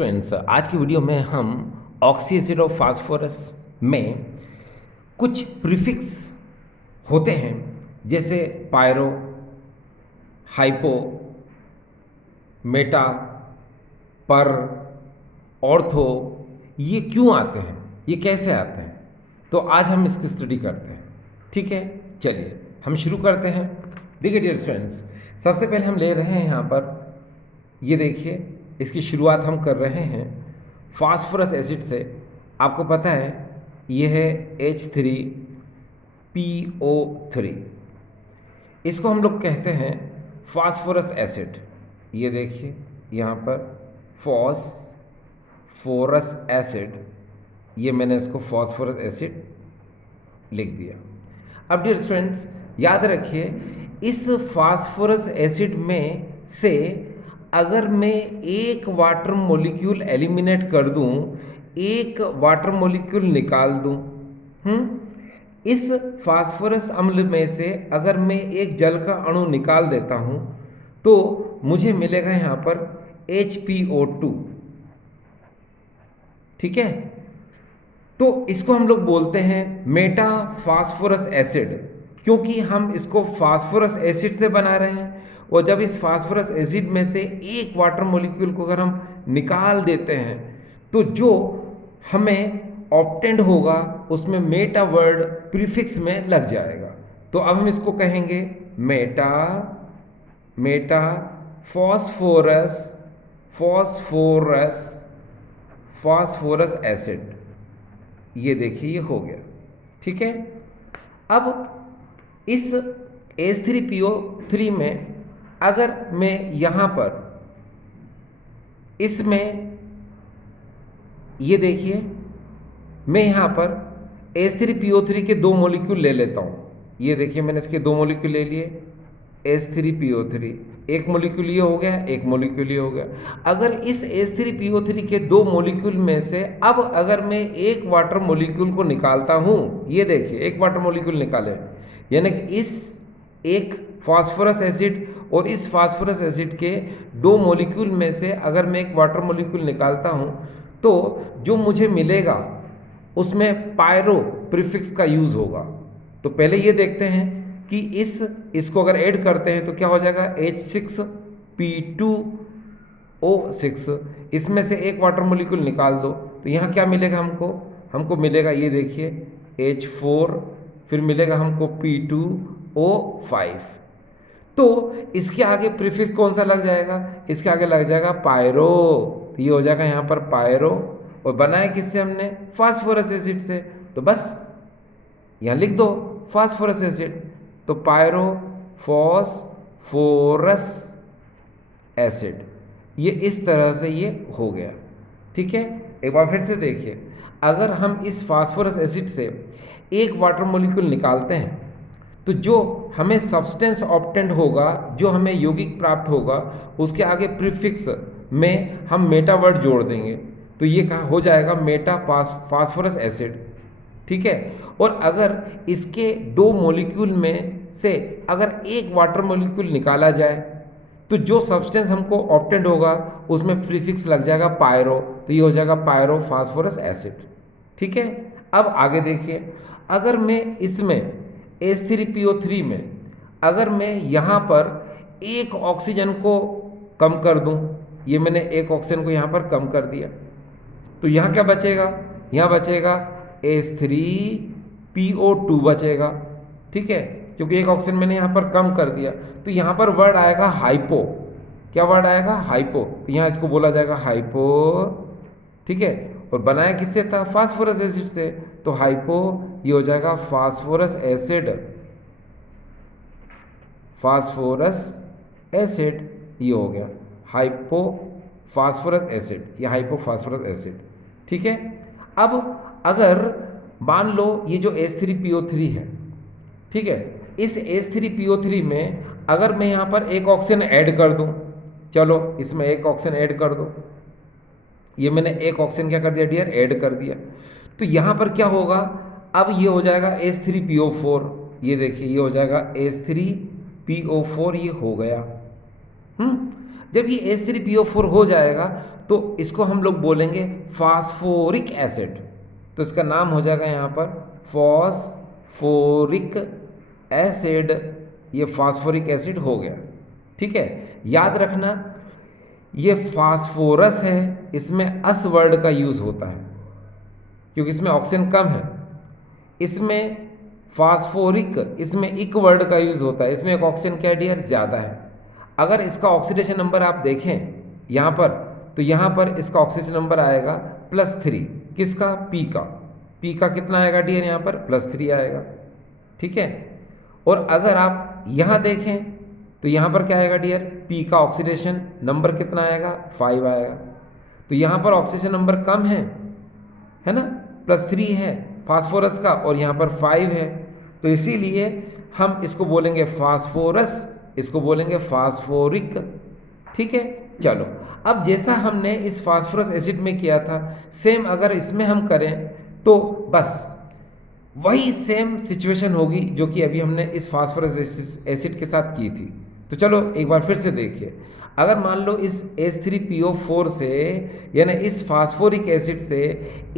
Students, आज की video में हम ऑक्सी एसिड और फास्फोरस में कुछ प्रीफिक्स होते हैं जैसे पायरो, हाइपो, मेटा, पर, ऑर्थो, ये क्यों आते हैं, ये कैसे आते हैं, तो आज हम इसकी स्टडी करते हैं। ठीक है, चलिए हम शुरू करते हैं। देखिए डियर स्टूडेंट्स, सबसे पहले हम ले रहे हैं यहाँ पर, ये देखिए इसकी शुरुआत हम कर रहे हैं फास्फोरस एसिड से। आपको पता है ये है H3PO3, इसको हम लोग कहते हैं फास्फोरस एसिड। ये देखिए यहाँ पर फॉस्फोरस एसिड, ये मैंने इसको फास्फोरस एसिड लिख दिया। अब डियर स्टूडेंट्स याद रखिए, इस फास्फोरस एसिड में से अगर मैं एक वाटर मॉलिक्यूल एलिमिनेट कर दूं, एक वाटर मॉलिक्यूल निकाल दूं, इस फास्फोरस अम्ल में से अगर मैं एक जल का अणु निकाल देता हूं तो मुझे मिलेगा यहां पर HPO2। ठीक है, तो इसको हम लोग बोलते हैं मेटा फास्फोरस एसिड, क्योंकि हम इसको फास्फोरस एसिड से बना रहे हैं। और जब इस फास्फोरस एसिड में से एक वाटर मॉलिक्यूल को अगर हम निकाल देते हैं तो जो हमें ऑब्टेंड होगा उसमें मेटा वर्ड प्रीफिक्स में लग जाएगा। तो अब हम इसको कहेंगे मेटा फास्फोरस एसिड। ये देखिए ये हो गया। ठीक है, अब इस H3PO3 में अगर मैं यहाँ पर इसमें, ये देखिए मैं यहाँ पर H3PO3 के दो मॉलिक्यूल ले लेता हूँ। ये देखिए मैंने इसके दो मॉलिक्यूल ले लिए, H3PO3, एक मॉलिक्यूल ये हो गया, एक मॉलिक्यूल ये हो गया। अगर इस H3PO3 के दो मॉलिक्यूल में से अब अगर मैं एक वाटर मॉलिक्यूल को निकालता हूँ, ये देखिए एक वाटर मॉलिक्यूल निकाले, यानी कि इस एक फास्फोरस एसिड और इस फास्फोरस एसिड के दो मॉलिक्यूल में से अगर मैं एक वाटर मॉलिक्यूल निकालता हूँ तो जो मुझे मिलेगा उसमें पायरो प्रीफिक्स का यूज होगा। तो पहले ये देखते हैं कि इसको अगर ऐड करते हैं तो क्या हो जाएगा, H6P2O6, इसमें से एक वाटर मॉलिक्यूल निकाल दो तो यहाँ क्या मिलेगा हमको मिलेगा, ये देखिए H4, फिर मिलेगा हमको P2O5। तो इसके आगे प्रीफिक्स कौन सा लग जाएगा, इसके आगे लग जाएगा पायरो। तो ये हो जाएगा यहाँ पर पायरो, और बनाया किससे हमने, फास्फोरस एसिड से। तो बस यहाँ लिख दो फास्फोरस एसिड, तो पायरो फास्फोरस एसिड, ये इस तरह से ये हो गया। ठीक है, एक बार फिर से देखिए, अगर हम इस फास्फोरस एसिड से एक वाटर मॉलिक्यूल निकालते हैं तो जो हमें सब्सटेंस ऑब्टेंड होगा, जो हमें यौगिक प्राप्त होगा, उसके आगे प्रीफिक्स में हम मेटा वर्ड जोड़ देंगे तो ये हो जाएगा मेटा फास्फोरस एसिड। ठीक है, और अगर इसके दो मॉलिक्यूल में से अगर एक वाटर मॉलिक्यूल निकाला जाए तो जो सब्सटेंस हमको ऑब्टेंड होगा उसमें प्रीफिक्स लग जाएगा पायरो, तो ये हो जाएगा पायरो फास्फोरस एसिड। ठीक है, अब आगे देखिए, अगर मैं इसमें H3PO3 में अगर मैं यहाँ पर एक ऑक्सीजन को कम कर दूँ, ये मैंने एक ऑक्सीजन को यहाँ पर कम कर दिया, तो यहाँ क्या बचेगा, यहाँ बचेगा H3PO2 बचेगा। ठीक है, क्योंकि एक ऑक्सीजन मैंने यहाँ पर कम कर दिया, तो यहाँ पर वर्ड आएगा हाइपो। क्या वर्ड आएगा, हाइपो, तो यहाँ इसको बोला जाएगा हाइपो। ठीक है, और बनाया किससे था, फास्फोरस एसिड से, तो हाइपो ये हो जाएगा फास्फोरस एसिड, ये हो गया हाइपो फास्फोरस एसिड, ये हाइपो फास्फोरस एसिड। ठीक है, अब अगर मान लो ये जो H3PO3 है, ठीक है, इस H3PO3 में अगर मैं यहाँ पर एक ऑक्सीजन ऐड कर दूँ, चलो इसमें एक ऑक्सीजन ऐड कर दो, ये मैंने एक ऑक्सीजन क्या कर दिया डियर, ऐड कर दिया, तो यहाँ पर क्या होगा, अब ये हो जाएगा H3PO4, ये देखिए ये हो जाएगा H3PO4, ये हो गया। जब ये H3PO4 हो जाएगा तो इसको हम लोग बोलेंगे फास्फोरिक एसिड। तो इसका नाम हो जाएगा यहाँ पर फॉस्फोरिक एसिड। ये फास्फोरिक एसिड हो गया। ठीक है, याद रखना ये फास्फोरस है, इसमें अस वर्ड का यूज़ होता है क्योंकि इसमें ऑक्सीजन कम है। इसमें फास्फोरिक, इसमें इक वर्ड का यूज़ होता है, इसमें एक ऑक्सीजन क्या डियर ज़्यादा है। अगर इसका ऑक्सीडेशन नंबर आप देखें यहाँ पर, तो यहाँ पर इसका ऑक्सीजन नंबर आएगा +3। किसका? पी का। पी का कितना आएगा डियर? यहाँ पर +3 आएगा। ठीक है, और अगर आप यहाँ देखें तो यहाँ पर क्या आएगा डियर? पी का ऑक्सीडेशन नंबर कितना आएगा? 5 आएगा। तो यहाँ पर ऑक्सीजन नंबर कम है ना, +3 है फास्फोरस का और यहाँ पर 5 है। तो इसीलिए हम इसको बोलेंगे फास्फोरस, इसको बोलेंगे फास्फोरिक। ठीक है, चलो अब जैसा हमने इस फास्फोरस एसिड में किया था सेम अगर इसमें हम करें तो बस वही सेम सिचुएशन होगी जो कि अभी हमने इस फास्फोरस एसिड के साथ की थी। तो चलो एक बार फिर से देखिए, अगर मान लो इस H3PO4 से यानी इस फास्फोरिक एसिड से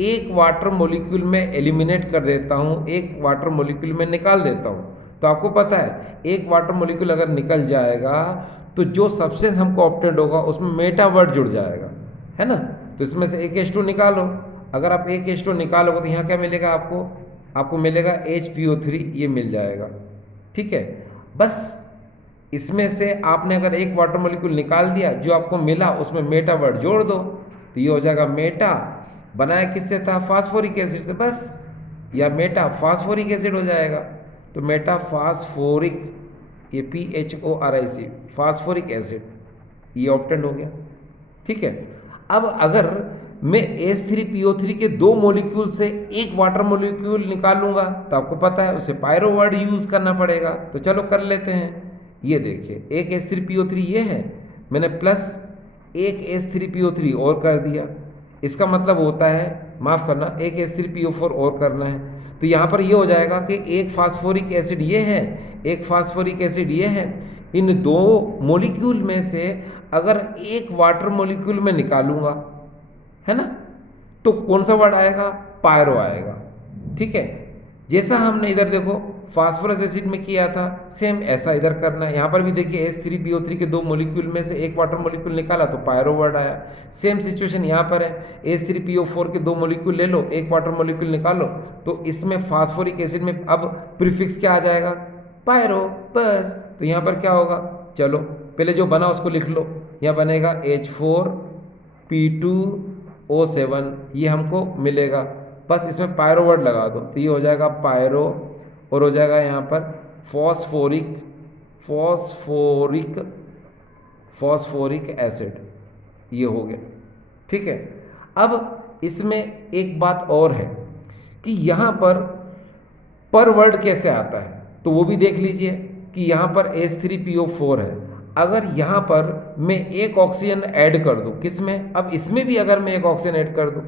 एक वाटर मॉलिक्यूल में एलिमिनेट कर देता हूँ, एक वाटर मॉलिक्यूल में निकाल देता हूँ, तो आपको पता है एक वाटर मॉलिक्यूल अगर निकल जाएगा तो जो सब्सटेंस हमको ऑब्टेंड होगा उसमें मेटा वर्ड जुड़ जाएगा, है ना। तो इसमें से एक H2 निकालो, अगर आप एक H2 निकालोगे तो यहाँ क्या मिलेगा आपको मिलेगा HPO3, ये मिल जाएगा। ठीक है, बस इसमें से आपने अगर एक वाटर मॉलिक्यूल निकाल दिया, जो आपको मिला उसमें मेटा वर्ड जोड़ दो, तो ये हो जाएगा मेटा, बनाया किससे था? फास्फोरिक एसिड से, बस, या मेटा फास्फोरिक एसिड हो जाएगा। तो मेटा फास्फोरिक, ये PHORIC फास्फोरिक एसिड, ये ऑब्टेंड हो गया। ठीक है, अब अगर मैं H3PO3 के 2 मॉलिक्यूल से एक वाटर मॉलिक्यूल निकालूंगा तो आपको पता है उसे पायरो वर्ड यूज़ करना पड़ेगा। तो चलो कर लेते हैं। ये देखिए एक H3PO3 ये है, मैंने प्लस एक H3PO3 और कर दिया, इसका मतलब होता है, माफ़ करना, एक H3PO4 और करना है। तो यहाँ पर ये हो जाएगा कि एक फास्फोरिक एसिड ये है, एक फास्फोरिक एसिड ये है। इन 2 मॉलिक्यूल में से अगर एक वाटर मॉलिक्यूल में निकालूंगा, है ना, तो कौन सा वर्ड आएगा? पायरो आएगा। ठीक है, जैसा हमने इधर देखो फास्फोरस एसिड में किया था सेम ऐसा इधर करना है। यहाँ पर भी देखिए H3PO3 के 2 मॉलिक्यूल में से एक वाटर मॉलिक्यूल निकाला तो पायरो वर्ड आया। सेम सिचुएशन यहाँ पर है, H3PO4 के 2 मॉलिक्यूल ले लो, एक वाटर मॉलिक्यूल निकालो, तो इसमें फास्फोरिक एसिड में अब प्रीफिक्स क्या आ जाएगा? पायरो, बस। तो यहाँ पर क्या होगा? चलो पहले जो बना उसको लिख लो, यहाँ बनेगा H4P2O7, ये हमको मिलेगा, बस इसमें पायरो वर्ड लगा दो तो ये हो जाएगा पायरो, और हो जाएगा यहाँ पर फॉस्फोरिक एसिड, ये हो गया। ठीक है, अब इसमें एक बात और है कि यहाँ पर वर्ड कैसे आता है, तो वो भी देख लीजिए कि यहाँ पर H3PO4 है, अगर यहाँ पर मैं एक ऑक्सीजन ऐड कर दूँ, किसमें? अब इसमें भी अगर मैं एक ऑक्सीजन ऐड कर दूँ,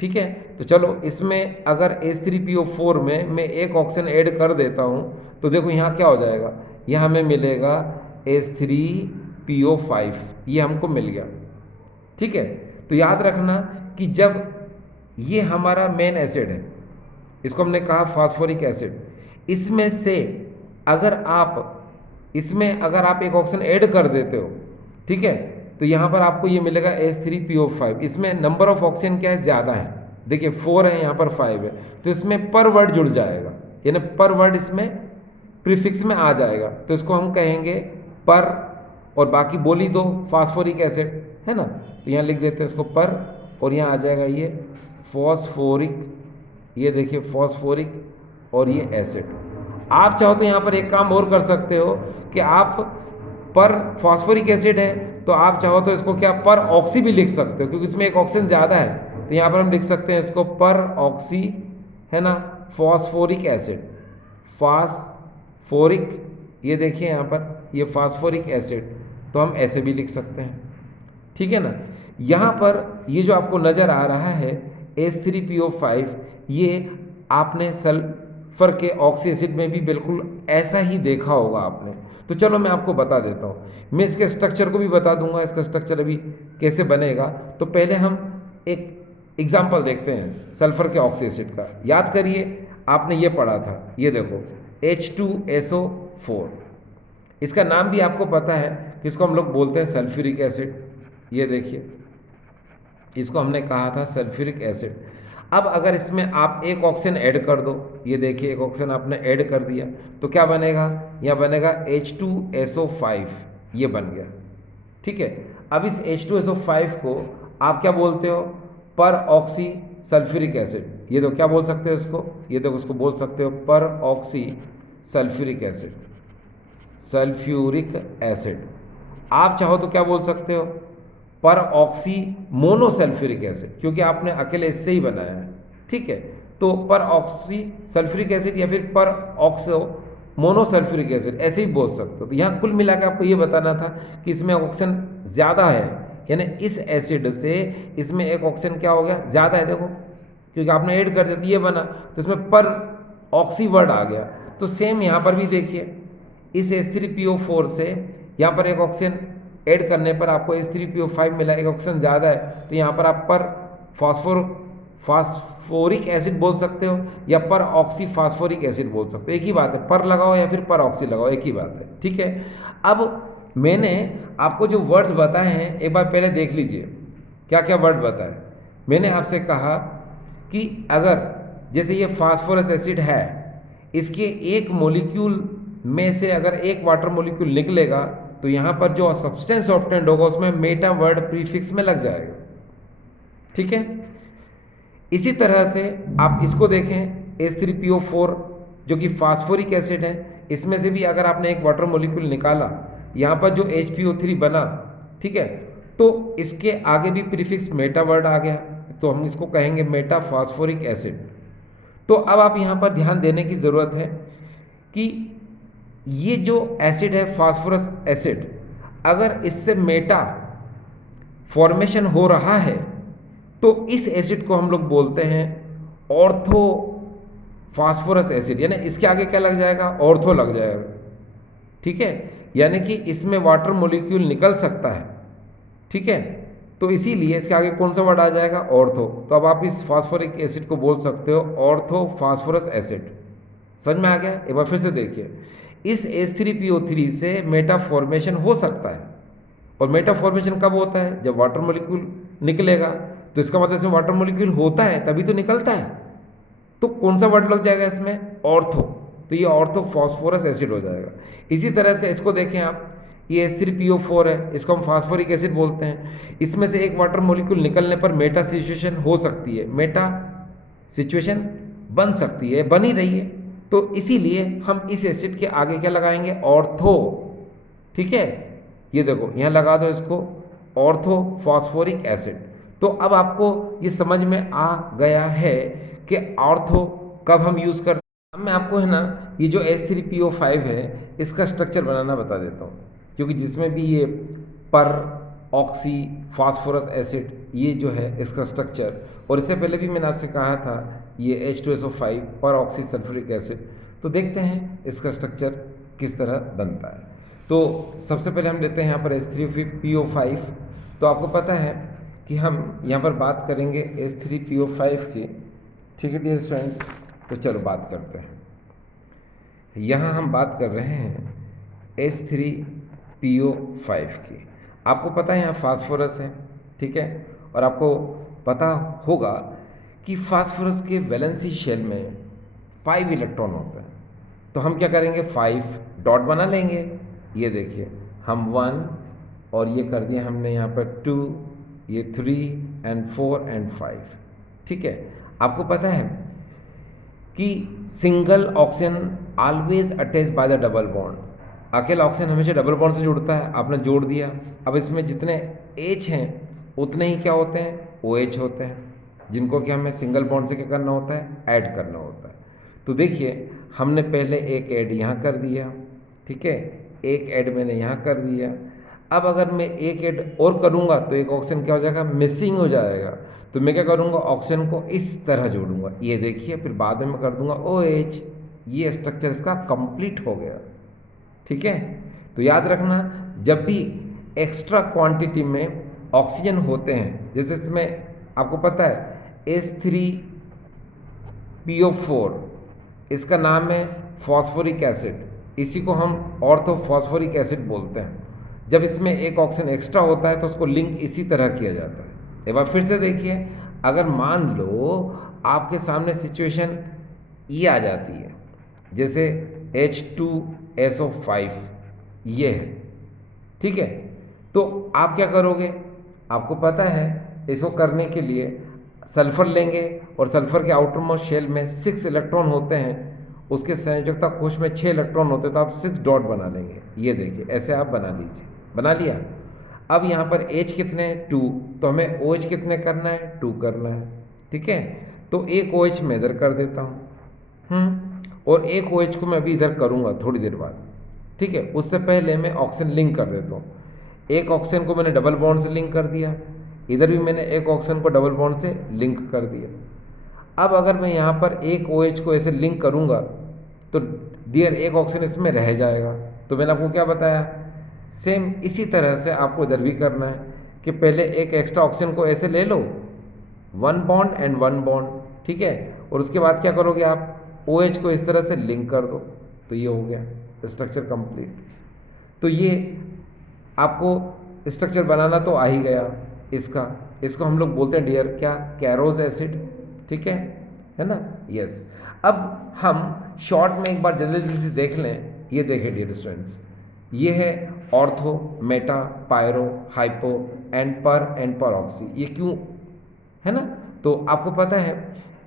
ठीक है, तो चलो इसमें अगर H3PO4 में मैं एक ऑक्सीजन ऐड कर देता हूँ तो देखो यहाँ क्या हो जाएगा, यहाँ हमें मिलेगा H3PO5, ये हमको मिल गया। ठीक है, तो याद रखना कि जब ये हमारा मेन एसिड है, इसको हमने कहा फास्फोरिक एसिड, इसमें से अगर आप एक ऑक्सीजन ऐड कर देते हो, ठीक है, तो यहाँ पर आपको ये मिलेगा H3PO5, इसमें नंबर ऑफ ऑक्सीजन क्या है? ज़्यादा है, देखिए 4 है, यहाँ पर 5 है, तो इसमें पर वर्ड जुड़ जाएगा, यानी पर वर्ड इसमें प्रीफिक्स में आ जाएगा, तो इसको हम कहेंगे पर, और बाकी बोली दो फास्फोरिक एसिड, है ना, तो यहाँ लिख देते हैं इसको पर, और यहाँ आ जाएगा ये फॉस्फोरिक, ये देखिए फॉस्फोरिक, और ये एसिड। आप चाहो तो यहाँ पर एक काम और कर सकते हो कि आप पर फॉस्फोरिक एसिड है तो आप चाहो तो इसको क्या पर ऑक्सी भी लिख सकते हो, क्योंकि इसमें एक ऑक्सीजन ज़्यादा है, तो यहाँ पर हम लिख सकते हैं इसको पर ऑक्सी, है ना, फॉस्फोरिक एसिड, फास्फोरिक, ये देखिए यहाँ पर ये फास्फोरिक एसिड, तो हम ऐसे भी लिख सकते हैं। ठीक है ना, यहाँ पर ये जो आपको नज़र आ रहा है H3PO5, ये आपने सल्फर के ऑक्सी एसिड में भी बिल्कुल ऐसा ही देखा होगा आपने। तो चलो मैं आपको बता देता हूँ, मैं इसके स्ट्रक्चर को भी बता दूंगा, इसका स्ट्रक्चर अभी कैसे बनेगा। तो पहले हम एक एग्जाम्पल देखते हैं सल्फर के ऑक्सी एसिड का। याद करिए, आपने ये पढ़ा था, ये देखो H2SO4, इसका नाम भी आपको पता है कि इसको हम लोग बोलते हैं सल्फ्यूरिक एसिड। ये देखिए, इसको हमने कहा था सल्फ्यूरिक एसिड। अब अगर इसमें आप एक ऑक्सीजन ऐड कर दो, ये देखिए एक ऑक्सीजन आपने ऐड कर दिया, तो क्या बनेगा, यह बनेगा H2SO5, ये बन गया। ठीक है, अब इस H2SO5 को आप क्या बोलते हो, पर ऑक्सी सल्फ्यूरिक एसिड। ये देखो क्या बोल सकते हो इसको, ये देखो इसको बोल सकते हो पर oxy sulphuric acid, sulphuric acid. आप चाहो तो क्या बोल सकते हो, पर ऑक्सी मोनोसल्फ्यूरिक एसिड, क्योंकि आपने अकेले इससे ही बनाया है। ठीक है, तो पर ऑक्सी सल्फ्यूरिक एसिड या फिर पर ऑक्सो मोनोसल्फ्यूरिक एसिड ऐसे ही बोल सकते हो। तो यहाँ कुल मिला के आपको ये बताना था कि इसमें ऑक्सीजन ज़्यादा है, यानी इस एसिड से इसमें एक ऑक्सीजन क्या हो गया, ज़्यादा है। देखो क्योंकि आपने ऐड कर दिया तो ये बना, तो इसमें पर ऑक्सी वर्ड आ गया। तो सेम यहाँ पर भी देखिए, इस H3PO4 से यहाँ पर एक ऑक्सीजन ऐड करने पर आपको H3PO5 मिला, एक ऑक्सीजन ज़्यादा है, तो यहाँ पर आप पर फास्फोरिक एसिड बोल सकते हो या पर ऑक्सी फास्फोरिक एसिड बोल सकते हो, एक ही बात है, पर लगाओ या फिर पर ऑक्सी लगाओ, एक ही बात है। ठीक है, अब मैंने आपको जो वर्ड्स बताए हैं एक बार पहले देख लीजिए, क्या क्या वर्ड बताए। मैंने आपसे कहा कि अगर जैसे ये फास्फोरस एसिड है, इसके एक मॉलिक्यूल में से अगर एक वाटर मॉलिक्यूल निकलेगा तो यहाँ पर जो सब्सटेंस ऑब्टेंड होगा उसमें मेटा वर्ड प्रीफिक्स में लग जाएगा। ठीक है, इसी तरह से आप इसको देखें, H3PO4 जो कि फास्फोरिक एसिड है, इसमें से भी अगर आपने एक वाटर मॉलिक्यूल निकाला, यहाँ पर जो HPO3 बना, ठीक है, तो इसके आगे भी प्रीफिक्स मेटा वर्ड आ गया, तो हम इसको कहेंगे मेटा फास्फोरिक एसिड। तो अब आप यहाँ पर ध्यान देने की ज़रूरत है कि ये जो एसिड है फास्फोरस एसिड, अगर इससे मेटा फॉर्मेशन हो रहा है तो इस एसिड को हम लोग बोलते हैं ऑर्थो फास्फोरस एसिड, यानी इसके आगे क्या लग जाएगा, ऑर्थो लग जाएगा। ठीक है, यानी कि इसमें वाटर मॉलिक्यूल निकल सकता है। ठीक है, तो इसीलिए इसके आगे कौन सा वर्ड आ जाएगा, ऑर्थो। तो अब आप इस फास्फोरिक एसिड को बोल सकते हो ऑर्थो फास्फोरस एसिड। समझ में आ गया, एक बार फिर से देखिए, इस H3PO3 से मेटा फॉर्मेशन हो सकता है, और मेटा फॉर्मेशन कब होता है, जब वाटर मॉलिक्यूल निकलेगा, तो इसका मतलब इसमें वाटर मॉलिक्यूल होता है तभी तो निकलता है। तो कौन सा वर्ड लग जाएगा इसमें, ऑर्थो, तो ये ऑर्थो फास्फोरस एसिड हो जाएगा। इसी तरह से इसको देखें आप, ये H3PO4 है, इसको हम फास्फोरिक एसिड बोलते हैं। इसमें से एक वाटर मॉलिक्यूल निकलने पर मेटा सिचुएशन हो सकती है, मेटा सिचुएशन बन सकती है, बनी रही है, तो इसीलिए हम इस एसिड के आगे क्या लगाएंगे, ऑर्थो। ठीक है, ये देखो यहाँ लगा दो इसको ऑर्थो फास्फोरिक एसिड। तो अब आपको ये समझ में आ गया है कि ऑर्थो कब हम यूज़ करते हैं। अब मैं आपको है ना ये जो H3PO5 है इसका स्ट्रक्चर बनाना बता देता हूँ, क्योंकि जिसमें भी ये पर ऑक्सी फास्फोरस एसिड ये जो है इसका स्ट्रक्चर, और इससे पहले भी मैंने आपसे कहा था ये H2SO5 पर ऑक्सी सल्फ्यूरिक एसिड। तो देखते हैं इसका स्ट्रक्चर किस तरह बनता है। तो सबसे पहले हम लेते हैं यहाँ पर H3PO5। तो आपको पता है कि हम यहाँ पर बात करेंगे H3PO5 की। ठीक है डियर स्टूडेंट्स, तो चलो बात करते हैं। यहाँ हम बात कर रहे हैं H3PO5 की। आपको पता है यहाँ फास्फोरस है, ठीक है, और आपको पता होगा कि फास्फोरस के वैलेंसी शेल में 5 इलेक्ट्रॉन होते हैं। तो हम क्या करेंगे, 5 डॉट बना लेंगे। ये देखिए हम 1 और ये कर दिया हमने यहाँ पर 2, ये 3 एंड 4 एंड 5। ठीक है, आपको पता है कि single oxygen always attach by the double bond. अकेला ऑक्सीजन हमेशा डबल बॉन्ड से जुड़ता है, आपने जोड़ दिया। अब इसमें जितने H हैं उतने ही क्या होते हैं, OH होते हैं, जिनको कि हमें सिंगल बॉन्ड से क्या करना होता है, ऐड करना होता है। तो देखिए हमने पहले एक ऐड यहाँ कर दिया, ठीक है, एक ऐड मैंने यहाँ कर दिया। अब अगर मैं एक ऐड और करूँगा तो एक ऑक्सीजन क्या हो जाएगा, मिसिंग हो जाएगा। तो मैं क्या करूँगा, ऑक्सीजन को इस तरह जोड़ूंगा, ये देखिए, फिर बाद में मैं कर दूंगा OH। ये स्ट्रक्चर इसका कंप्लीट हो गया। ठीक है, तो याद रखना जब भी एक्स्ट्रा क्वांटिटी में ऑक्सीजन होते हैं, जैसे इसमें आपको पता है H3PO4, इसका नाम है फॉस्फोरिक एसिड, इसी को हम ऑर्थोफॉस्फोरिक एसिड बोलते हैं। जब इसमें एक ऑक्सीजन एक्स्ट्रा होता है तो उसको लिंक इसी तरह किया जाता है। एक बार फिर से देखिए, अगर मान लो आपके सामने सिचुएशन ये आ जाती है, जैसे H2SO5 ये है, ठीक है, तो आप क्या करोगे, आपको पता है इसको करने के लिए सल्फर लेंगे और सल्फर के आउटर मोस्ट शेल में 6 इलेक्ट्रॉन होते हैं, उसके संयोजकता कोश में 6 इलेक्ट्रॉन होते हैं, तो आप 6 डॉट बना लेंगे। ये देखिए ऐसे आप बना लीजिए, बना लिया। अब यहाँ पर H कितने हैं 2, तो हमें OH कितने करना है 2 करना है। ठीक है, तो एक OH मैं इधर कर देता हूँ और एक OH को मैं अभी इधर करूँगा थोड़ी देर बाद। ठीक है, उससे पहले मैं ऑक्सीजन लिंक कर देता हूँ। एक ऑक्सीजन को मैंने डबल बॉन्ड से लिंक कर दिया, इधर भी मैंने एक ऑक्सीजन को डबल बॉन्ड से लिंक कर दिया। अब अगर मैं यहाँ पर एक OH को ऐसे लिंक करूँगा तो डियर एक ऑक्सीजन इसमें रह जाएगा। तो मैंने आपको क्या बताया, सेम इसी तरह से आपको इधर भी करना है कि पहले एक एक्स्ट्रा ऑक्सीजन को ऐसे ले लो, 1 बॉन्ड एंड 1 बॉन्ड, ठीक है, और उसके बाद क्या करोगे आप OH को इस तरह से लिंक कर दो, तो ये हो गया स्ट्रक्चर कंप्लीट। तो ये आपको स्ट्रक्चर बनाना तो आ ही गया इसका, इसको हम लोग बोलते हैं डियर क्या, कैरोज एसिड। ठीक है ना, यस। अब हम शॉर्ट में एक बार जल्दी जल्दी से देख लें। ये देखें डियर स्टूडेंट्स, ये है ortho, meta, pyro, hypo and per oxy. ये क्यों है ना, तो आपको पता है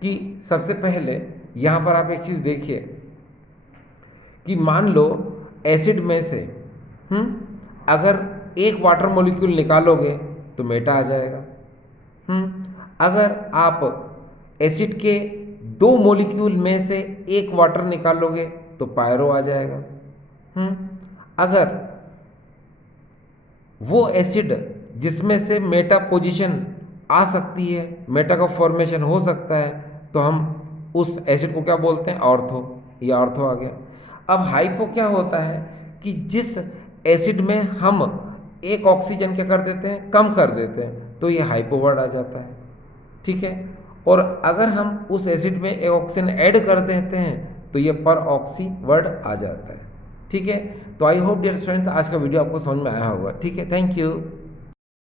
कि सबसे पहले यहाँ पर आप एक चीज़ देखिए कि मान लो एसिड में से अगर एक वाटर मॉलिक्यूल निकालोगे तो मेटा आ जाएगा। अगर आप एसिड के 2 मॉलिक्यूल में से एक वाटर निकालोगे तो पायरो आ जाएगा। अगर वो एसिड जिसमें से मेटा पोजीशन आ सकती है, मेटा का फॉर्मेशन हो सकता है, तो हम उस एसिड को क्या बोलते हैं, ऑर्थो। ये ऑर्थो आ गया। अब हाइपो क्या होता है कि जिस एसिड में हम एक ऑक्सीजन क्या कर देते हैं, कम कर देते हैं, तो ये हाइपो वर्ड आ जाता है। ठीक है, और अगर हम उस एसिड में एक ऑक्सीजन ऐड कर देते हैं तो ये पर ऑक्सी वर्ड आ जाता है। ठीक है, तो आई होप डियर स्टूडेंट्स आज का वीडियो आपको समझ में आया होगा। ठीक है, थैंक यू।